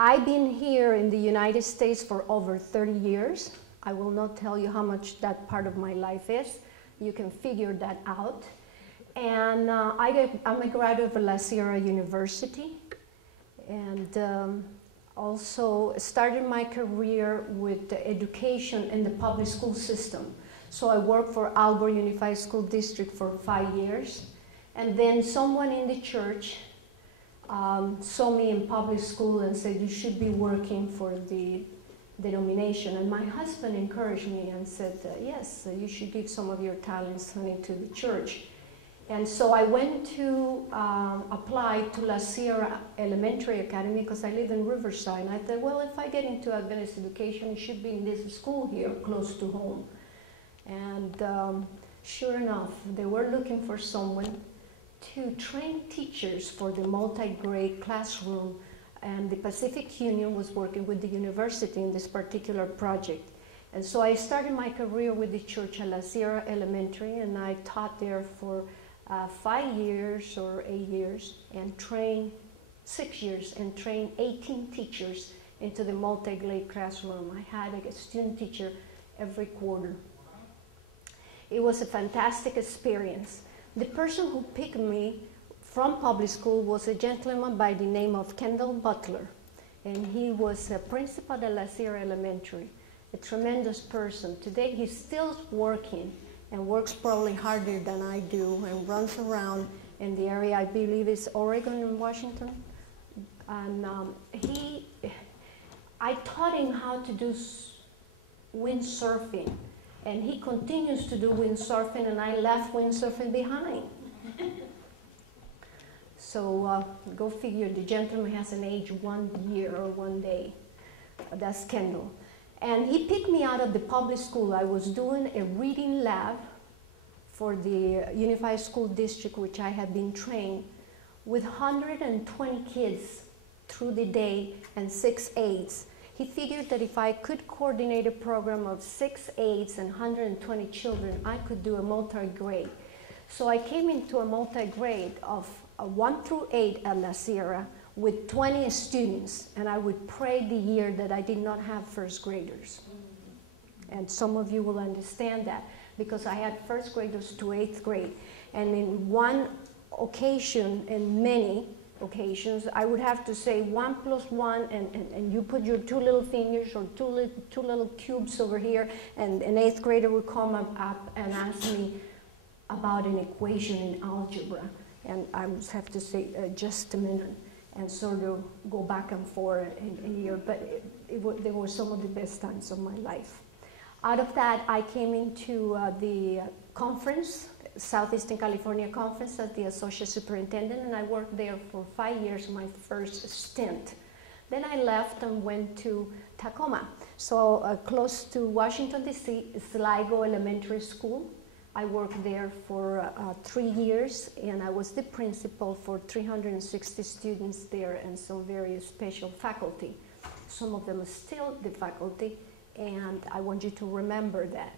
I've been here in the United States for over 30 years. I will not tell you how much that part of my life is. You can figure that out. And I'm a graduate of La Sierra University, and also started my career with education in the public school system. So I worked for Aalborg Unified School District for 5 years. And then someone in the church saw me in public school and said, you should be working for the denomination. And my husband encouraged me and said, yes, you should give some of your talents, honey, to the church. And so I went to apply to La Sierra Elementary Academy because I live in Riverside. And I thought, well, if I get into Adventist education, it should be in this school here, close to home. And sure enough, they were looking for someone to train teachers for the multi-grade classroom, and the Pacific Union was working with the university in this particular project. And so I started my career with the church at La Sierra Elementary, and I taught there for 5 years or 8 years, and trained 6 years, and trained 18 teachers into the multi-grade classroom. I had a student teacher every quarter. It was a fantastic experience. The person who picked me from public school was a gentleman by the name of Kendall Butler, and he was a principal at La Sierra Elementary, a tremendous person. Today he's still working and works probably harder than I do and runs around in the area, I believe it's Oregon and Washington. And I taught him how to do windsurfing. And he continues to do windsurfing, and I left windsurfing behind. So go figure, the gentleman hasn't aged 1 year or 1 day. That's Kendall. And he picked me out of the public school. I was doing a reading lab for the Unified School District, which I had been trained, with 120 kids through the day and 6 aides. He figured that if I could coordinate a program of 6 aides and 120 children, I could do a multi-grade. So I came into a multi-grade of 1 through 8 at La Sierra with 20 students, and I would pray the year that I did not have first graders. And some of you will understand that, because I had first graders to 8th grade. And in one occasion, in many occasions, I would have to say 1 + 1, and you put your 2 little fingers or two little cubes over here, and an 8th grader would come up and ask me about an equation in algebra. And I would have to say, just a minute, and sort of go back and forth a year. But they were some of the best times of my life. Out of that, I came into the conference, Southeastern California Conference, as the Associate Superintendent, and I worked there for 5 years, my first stint. Then I left and went to Tacoma, so close to Washington, D.C., Sligo Elementary School. I worked there for 3 years, and I was the principal for 360 students there and some very special faculty. Some of them are still the faculty, and I want you to remember that.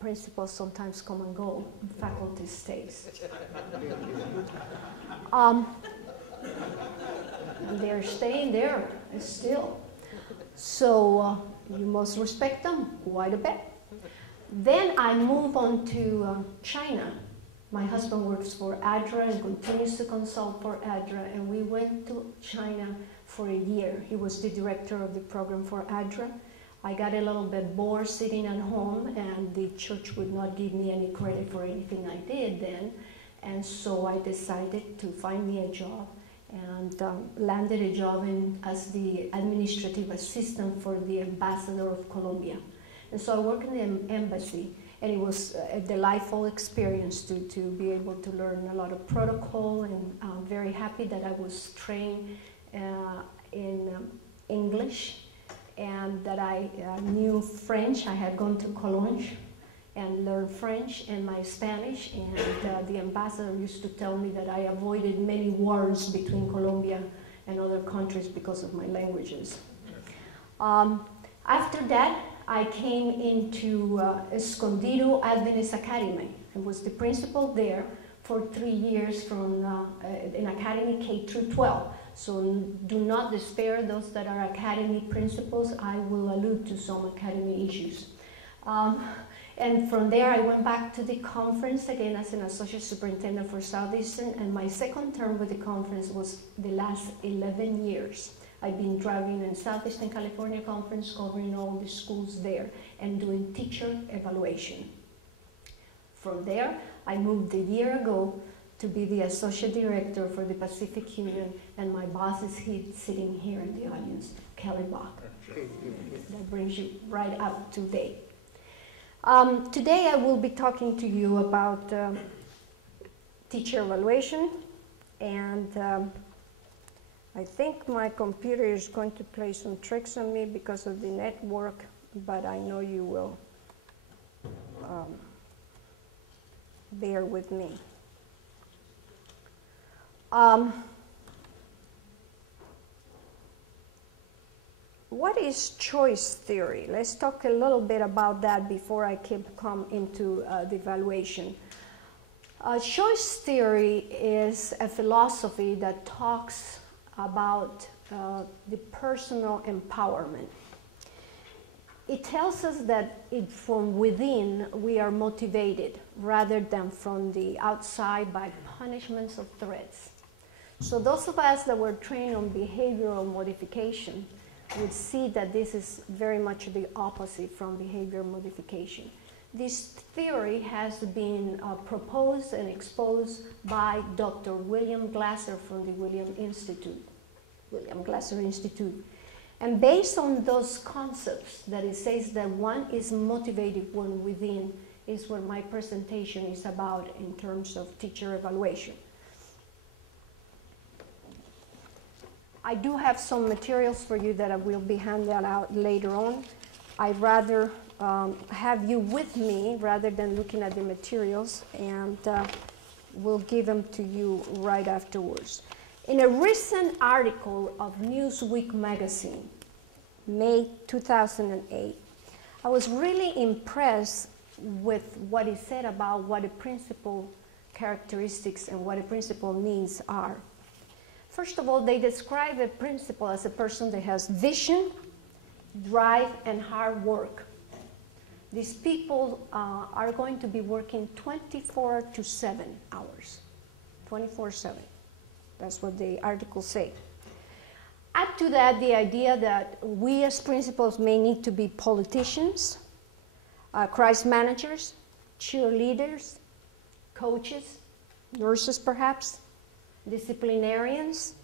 Principals sometimes come and go, faculty stays. They're staying there still. So you must respect them quite a bit. Then I move on to China. My husband works for ADRA and continues to consult for ADRA, and we went to China for a year. He was the director of the program for ADRA. I got a little bit bored sitting at home, and the church would not give me any credit for anything I did then. And so I decided to find me a job, and landed a job as the administrative assistant for the ambassador of Colombia. And so I worked in the embassy, and it was a delightful experience to be able to learn a lot of protocol, and I'm very happy that I was trained in English, and that I knew French. I had gone to Cologne and learned French and my Spanish, and the ambassador used to tell me that I avoided many wars between Colombia and other countries because of my languages. After that, I came into Escondido Adventist Academy. I was the principal there for 3 years from an academy K through 12. so do not despair. Those that are academy principals, I will allude to some academy issues. And from there, I went back to the conference again as an associate superintendent for Southeastern, and my second term with the conference was the last 11 years. I've been driving in Southeastern California Conference, covering all the schools there, and doing teacher evaluation. From there, I moved a year ago to be the associate director for the Pacific Union, and my boss is sitting here in the audience, Kelly Bach. That brings you right up to date. Today I will be talking to you about teacher evaluation, and I think my computer is going to play some tricks on me because of the network, but I know you will bear with me. What is choice theory? Let's talk a little bit about that before I come into the evaluation. Choice theory is a philosophy that talks about the personal empowerment. It tells us that from within we are motivated rather than from the outside by punishments or threats. So those of us that were trained on behavioral modification would see that this is very much the opposite from behavior modification. This theory has been proposed and exposed by Dr. William Glasser from the William Glasser Institute. And based on those concepts, that it says that one is motivated when within, is what my presentation is about in terms of teacher evaluation. I do have some materials for you that I will be handing out later on. I'd rather have you with me rather than looking at the materials, and we'll give them to you right afterwards. In a recent article of Newsweek magazine, May 2008, I was really impressed with what it said about what a principal characteristics and what a principal needs are. First of all, they describe a principal as a person that has vision, drive, and hard work. These people are going to be working 24/7 hours, 24/7. That's what the articles say. Add to that the idea that we as principals may need to be politicians, crisis managers, cheerleaders, coaches, nurses perhaps, disciplinarians,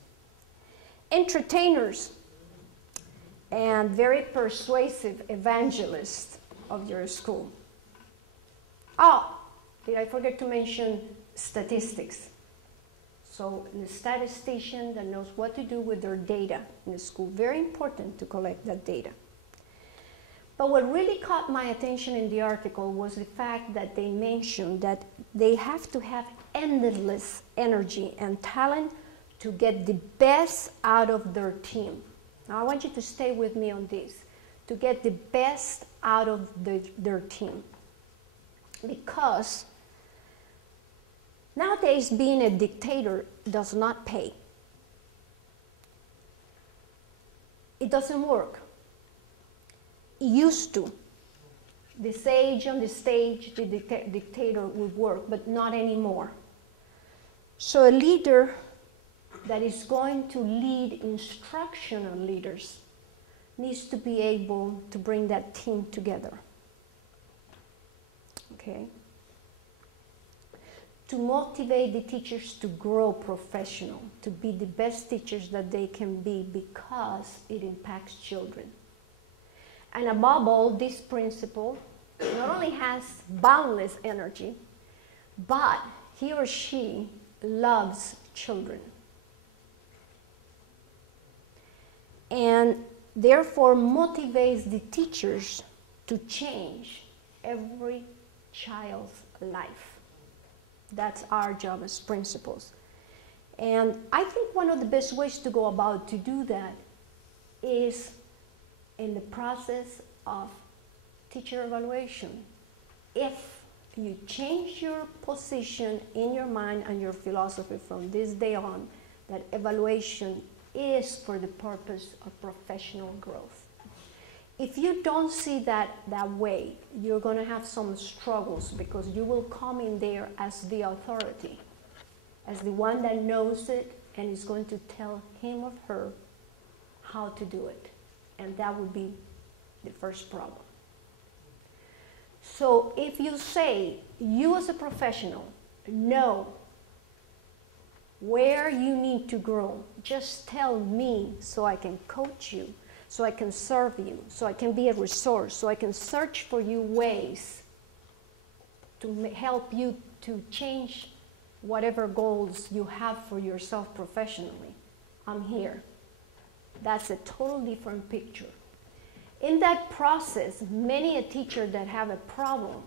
entertainers, and very persuasive evangelists of your school. Oh, did I forget to mention statistics? So the statistician that knows what to do with their data in the school, very important to collect that data. But what really caught my attention in the article was the fact that they mentioned that they have to have endless energy and talent to get the best out of their team. Now I want you to stay with me on this, to get the best out of their team. Because nowadays being a dictator does not pay. It doesn't work. It used to. The sage on the stage, the dictator would work, but not anymore. So a leader that is going to lead instructional leaders needs to be able to bring that team together. Okay? To motivate the teachers to grow professional, to be the best teachers that they can be because it impacts children. And above all, this principal not only has boundless energy, but he or she loves children. And therefore motivates the teachers to change every child's life. That's our job as principals. And I think one of the best ways to go about to do that is in the process of teacher evaluation. If you change your position in your mind and your philosophy from this day on, that evaluation is for the purpose of professional growth. If you don't see that way, you're going to have some struggles, because you will come in there as the authority, as the one that knows it and is going to tell him or her how to do it. And that would be the first problem. So if you say, you as a professional know where you need to grow, just tell me so I can coach you, so I can serve you, so I can be a resource, so I can search for you ways to help you to change whatever goals you have for yourself professionally. I'm here. That's a totally different picture. In that process, many a teacher that have a problem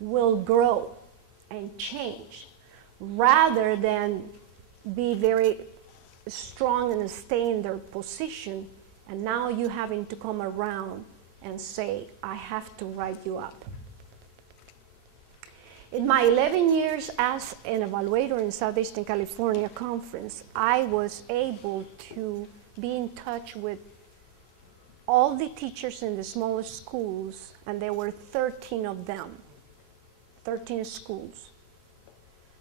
will grow and change rather than be very strong and stay in their position, and now you having to come around and say, I have to write you up. In my 11 years as an evaluator in Southeastern California Conference, I was able to be in touch with all the teachers in the smallest schools, and there were 13 of them, 13 schools,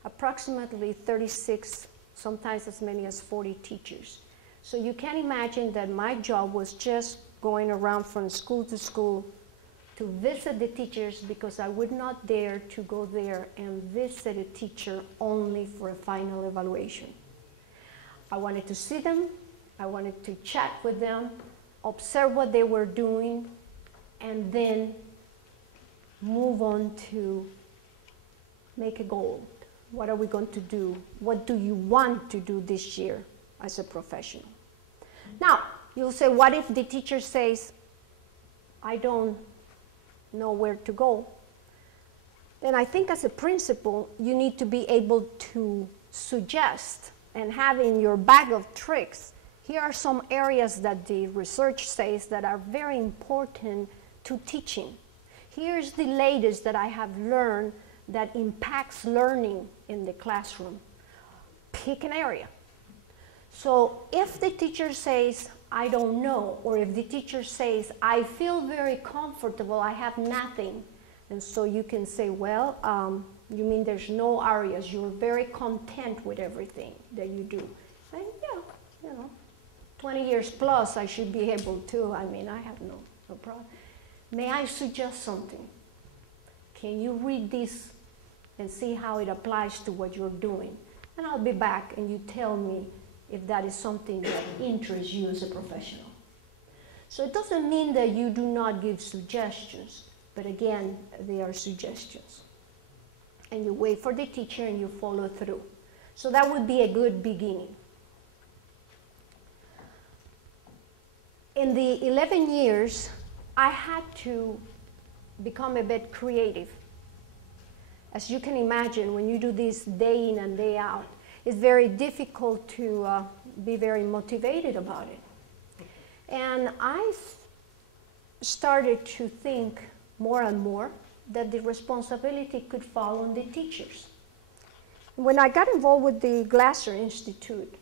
approximately 36, sometimes as many as 40 teachers. So you can imagine that my job was just going around from school to school to visit the teachers, because I would not dare to go there and visit a teacher only for a final evaluation. I wanted to see them, I wanted to chat with them, observe what they were doing, and then move on to make a goal. What are we going to do? What do you want to do this year as a professional? Now, you'll say, what if the teacher says, I don't know where to go? Then I think as a principal, you need to be able to suggest and have in your bag of tricks, here are some areas that the research says that are very important to teaching. Here's the latest that I have learned that impacts learning in the classroom. Pick an area. So if the teacher says, I don't know, or if the teacher says, I feel very comfortable, I have nothing, and so you can say, well, you mean there's no areas, you're very content with everything that you do. And yeah, 20 years plus, I should be able to. I mean, I have no problem. May I suggest something? Can you read this and see how it applies to what you're doing? And I'll be back and you tell me if that is something that interests you as a professional. So it doesn't mean that you do not give suggestions, but again, they are suggestions. And you wait for the teacher and you follow through. So that would be a good beginning. In the 11 years, I had to become a bit creative. As you can imagine, when you do this day in and day out, it's very difficult to be very motivated about it. And I started to think more and more that the responsibility could fall on the teachers. When I got involved with the Glasser Institute,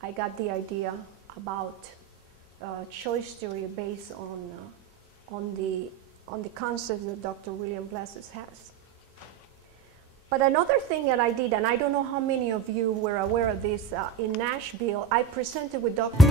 I got the idea about choice theory based on the concepts that Dr. William Glasser has. But another thing that I did, and I don't know how many of you were aware of this, in Nashville, I presented with Dr.